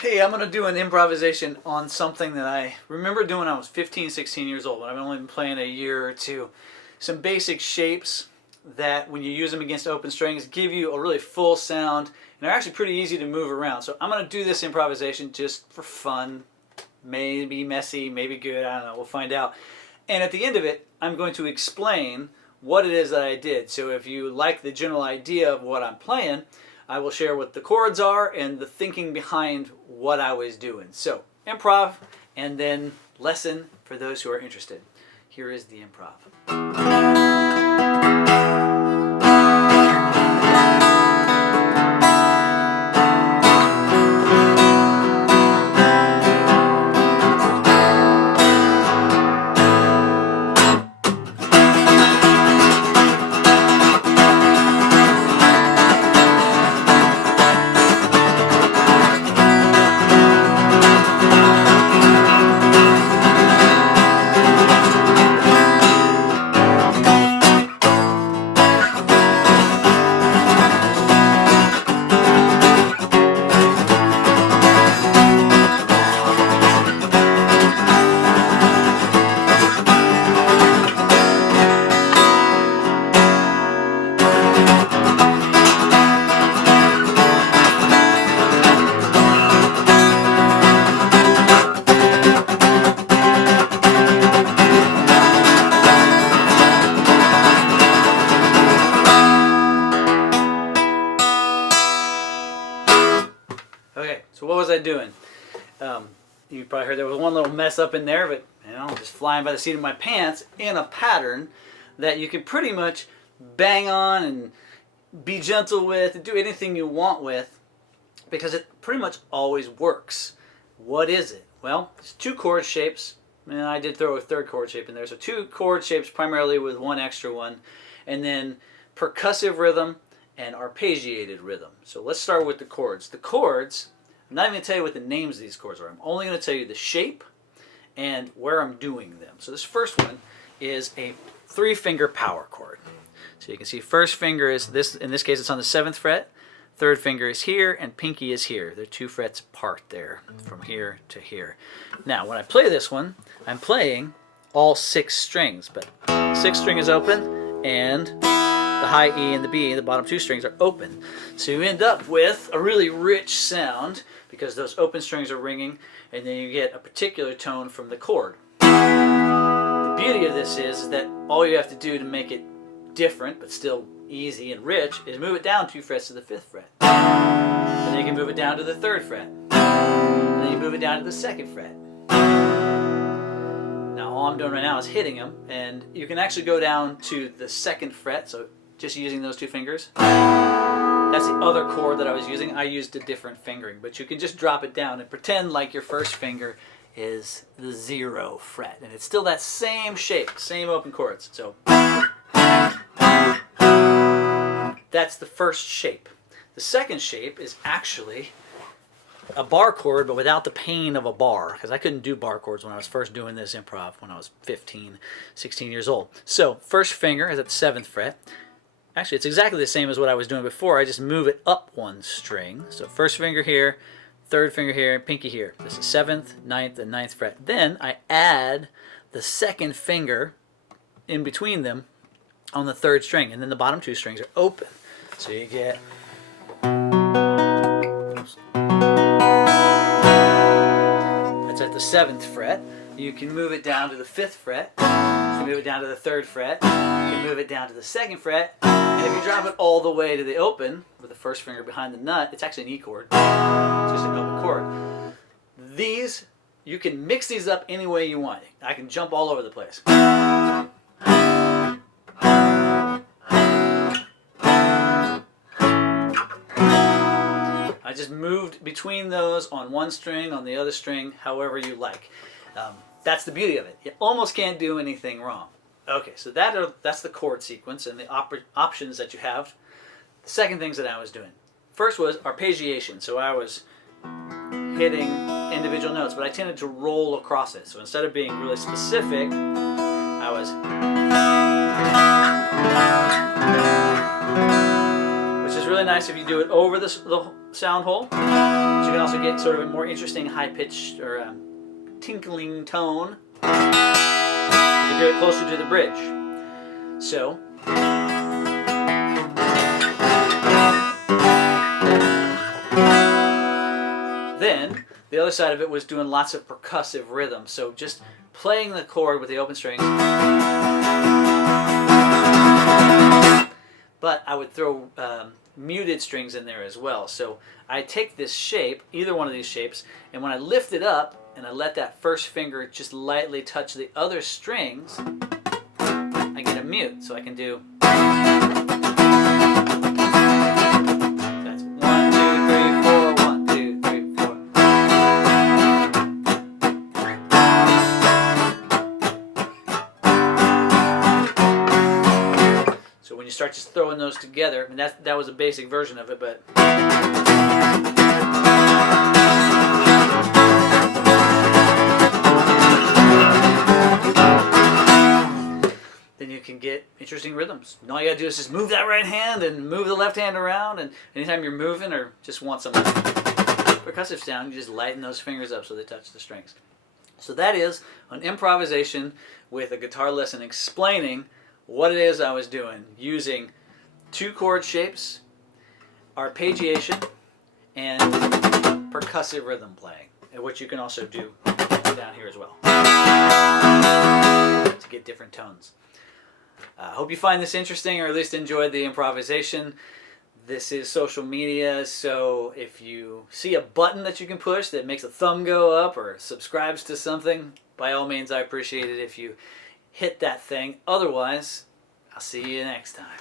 Hey, I'm going to do an improvisation on something that I remember doing when I was 15, 16 years old, but I've only been playing a year or two. Some basic shapes that when you use them against open strings give you a really full sound and are actually pretty easy to move around. So I'm going to do this improvisation just for fun. Maybe messy, maybe good, I don't know, we'll find out. And at the end of it, I'm going to explain what it is that I did. So if you like the general idea of what I'm playing, I will share what the chords are and the thinking behind what I was doing. So improv and then lesson for those who are interested. Here is the improv. Okay, so what was I doing? You probably heard there was one little mess up in there, but just flying by the seat of my pants in a pattern that you can pretty much bang on and be gentle with and do anything you want with because it pretty much always works. What is it? Well, it's two chord shapes, and I did throw a third chord shape in there. So two chord shapes primarily with one extra one, and then percussive rhythm and arpeggiated rhythm. So let's start with the chords. The chords, I'm not even going to tell you what the names of these chords are. I'm only going to tell you the shape and where I'm doing them. So this first one is a 3-finger power chord. So you can see first finger is this, in this case it's on the 7th fret, third finger is here, and pinky is here. They're 2 frets apart there, from here to here. Now when I play this one, I'm playing all 6 strings, but 6th string is open, and the high E and the B, the bottom 2 strings, are open. So you end up with a really rich sound because those open strings are ringing, and then you get a particular tone from the chord. The beauty of this is that all you have to do to make it different but still easy and rich is move it down 2 frets to the 5th fret. And then you can move it down to the 3rd fret. And then you move it down to the 2nd fret. Now all I'm doing right now is hitting them, and you can actually go down to the 2nd fret, so just using those 2 fingers. That's the other chord that I was using. I used a different fingering, but you can just drop it down and pretend like your first finger is the 0 fret, and it's still that same shape, same open chords. So that's the first shape. The second shape is actually a bar chord, but without the pain of a bar, because I couldn't do bar chords when I was first doing this improv when I was 15, 16 years old. So first finger is at the 7th fret. Actually, it's exactly the same as what I was doing before. I just move it up 1 string. So first finger here, third finger here, and pinky here. This is 7th, 9th, and 9th fret. Then I add the 2nd finger in between them on the 3rd string, and then the bottom 2 strings are open. So you get... That's at the 7th fret. You can move it down to the 5th fret. You can move it down to the 3rd fret. You can move it down to the 2nd fret. And if you drop it all the way to the open, with the first finger behind the nut, it's actually an E chord. It's just an open chord. These, you can mix these up any way you want. I can jump all over the place. I just moved between those on one string, on the other string, however you like. That's the beauty of it. You almost can't do anything wrong. Okay, so that's the chord sequence and the options that you have. The second things that I was doing. First was arpeggiation. So I was hitting individual notes, but I tended to roll across it. So instead of being really specific, I was... which is is really nice if you do it over the sound hole. But you can also get sort of a more interesting high-pitched or tinkling tone. You can do it closer to the bridge. So. Then, the other side of it was doing lots of percussive rhythm. So just playing the chord with the open strings. But I would throw muted strings in there as well. So I take this shape, either one of these shapes, and when I lift it up and I let that first finger just lightly touch the other strings, I get a mute. So I can do. That's 1, 2, 3, 4, 1, 2, 3, 4. So when you start just throwing those together, I mean that was a basic version of it, but then you can get interesting rhythms. And all you gotta do is just move that right hand and move the left hand around, and anytime you're moving or just want some percussive sound, you just lighten those fingers up so they touch the strings. So that is an improvisation with a guitar lesson explaining what it is I was doing using 2 chord shapes, arpeggiation, and percussive rhythm playing, which you can also do down here as well to get different tones. I hope you find this interesting, or at least enjoyed the improvisation. This is social media, so if you see a button that you can push that makes a thumb go up or subscribes to something, by all means I appreciate it if you hit that thing. Otherwise, I'll see you next time.